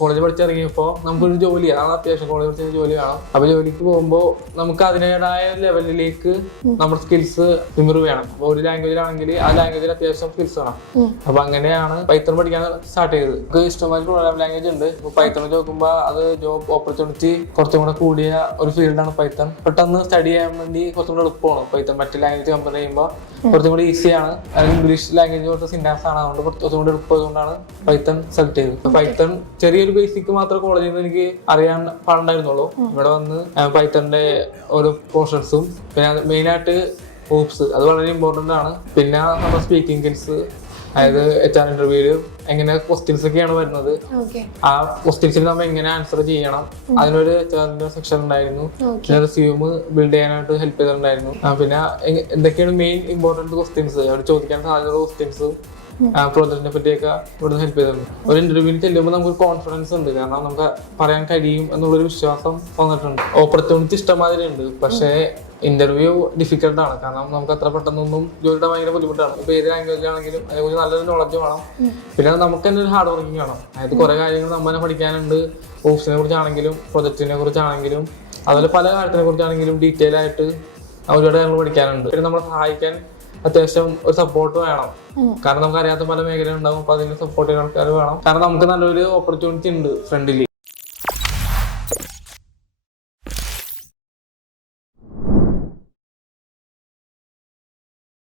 College പഠിച്ചിറങ്ങിയപ്പോൾ നമുക്കൊരു ജോലിയാണ് അത്യാവശ്യം കോളേജ് പഠിച്ച ജോലി വേണം. അപ്പൊ ജോലിക്ക് പോകുമ്പോൾ നമുക്ക് അതിനേതായ ലെവലിലേക്ക് നമ്മുടെ സ്കിൽസ് ഇമ്പ്രൂവ് ചെയ്യണം. അപ്പൊ ഒരു ലാംഗ്വേജിലാണെങ്കിൽ ആ ലാംഗ്വേജിൽ അത്യാവശ്യം സ്കിൽസ് വേണം. അപ്പൊ അങ്ങനെയാണ് പൈത്തൺ പഠിക്കാൻ സ്റ്റാർട്ട് ചെയ്തത്. നമുക്ക് ഇഷ്ടംപോലെ പ്രോഗ്രാം ലാംഗ്വേജ് ഉണ്ട്. ഇപ്പൊ പൈത്തൺ നോക്കുമ്പോൾ അത് ജോബ് ഓപ്പർച്യൂണിറ്റി കുറച്ചും കൂടെ കൂടിയ ഒരു ഫീൽഡാണ് പൈത്തൺ. പെട്ടെന്ന് സ്റ്റഡി ചെയ്യാൻ വേണ്ടി കുറച്ചും കൂടെ എളുപ്പമാണ് പൈത്തൺ. മറ്റു ലാംഗ്വേജ് കമ്പയർ ചെയ്യുമ്പോൾ കുറച്ചും കൂടി ഈസിയാണ്. ഇംഗ്ലീഷ് ലാംഗ്വേജ് കുറച്ച് സിന്റാക്സ് ആണ്, അതുകൊണ്ട് കുറച്ചും കൂടി എളുപ്പമായതുകൊണ്ടാണ് പൈത്തൺ സെലക്ട് ചെയ്തത്. പൈത്തൺ ചെറിയൊരു ബേസിക് മാത്രമേ കോളേജിൽ നിന്ന് എനിക്ക് അറിയാൻ പാടുണ്ടായിരുന്നുള്ളൂ. ഇവിടെ വന്ന് പൈത്തണിന്റെ ഓരോ പോർഷൻസും പിന്നെ മെയിനായിട്ട് ഹൂപ്സ് അത് വളരെ ഇമ്പോർട്ടന്റ് ആണ്. പിന്നെ നമ്മുടെ സ്പീക്കിംഗ് സ്കിൽസ്, അതായത് HR ഇന്റർവ്യൂല് എങ്ങനെ ക്വസ്റ്റ്യൻസ് ഒക്കെയാണ് വരുന്നത്, ആ ക്വസ്റ്റ്യൻസിന് നമ്മൾ എങ്ങനെ ആൻസർ ചെയ്യണം, അതിനൊരു HR സെക്ഷൻ ഉണ്ടായിരുന്നു. പിന്നെ റെസ്യൂമ് ബിൽഡ് ചെയ്യാനായിട്ട് ഹെൽപ്പ് ചെയ്തിട്ടുണ്ടായിരുന്നു. പിന്നെ എന്തൊക്കെയാണ് മെയിൻ ഇമ്പോർട്ടന്റ് ക്വസ്റ്റ്യൻസ്, അവർ ചോദിക്കാൻ സാധ്യതയുള്ള ക്വസ്റ്റ്യൻസും പ്രോജക്റ്റിനെ പറ്റിയൊക്കെ ഇവിടുന്ന് ഹെൽപ്പ് ചെയ്തിട്ടുണ്ട്. ഒരു ഇന്റർവ്യൂവിന് ചെല്ലുമ്പോൾ നമുക്ക് കോൺഫിഡൻസ് ഉണ്ട്, കാരണം നമുക്ക് പറയാൻ കഴിയും എന്നുള്ളൊരു വിശ്വാസം വന്നിട്ടുണ്ട്. ഓപ്പർച്യൂണിറ്റി ഇഷ്ടംമാതിരി ഉണ്ട്, പക്ഷേ ഇന്റർവ്യൂ ഡിഫിക്കൽട്ട് ആണ്. കാരണം നമുക്ക് അത്ര പെട്ടെന്നൊന്നും ജോലിയുടെ ഭയങ്കര ബുദ്ധിമുട്ടാണ്. ഇപ്പൊ ഏത് ലാംഗ്വേജ് ആണെങ്കിലും അതേപോലെ നല്ലൊരു നോളജ് വേണം. പിന്നെ നമുക്ക് തന്നെ ഒരു ഹാർഡ് വർക്കിംഗ് വേണം. അതായത് കുറെ കാര്യങ്ങൾ നമ്മളെ പഠിക്കാനുണ്ട്. ഓപ്ഷനെ കുറിച്ചാണെങ്കിലും പ്രൊജക്റ്റിനെ കുറിച്ചാണെങ്കിലും അതുപോലെ പല കാര്യത്തിനെ കുറിച്ചാണെങ്കിലും ഡീറ്റെയിൽ ആയിട്ട് ഒരുപാട് കാര്യങ്ങൾ പഠിക്കാനുണ്ട്. പിന്നെ നമ്മളെ സഹായിക്കാൻ അത്യാവശ്യം ഒരു സപ്പോർട്ട് വേണം. കാരണം നമുക്ക് അറിയാത്ത പല മേഖല ഉണ്ടാവും. അപ്പൊ അതിന് സപ്പോർട്ട് ചെയ്യുന്ന ആൾക്കാർ വേണം. കാരണം നമുക്ക് നല്ലൊരു ഓപ്പർച്യൂണിറ്റി ഉണ്ട് ഫ്രണ്ടിൽ.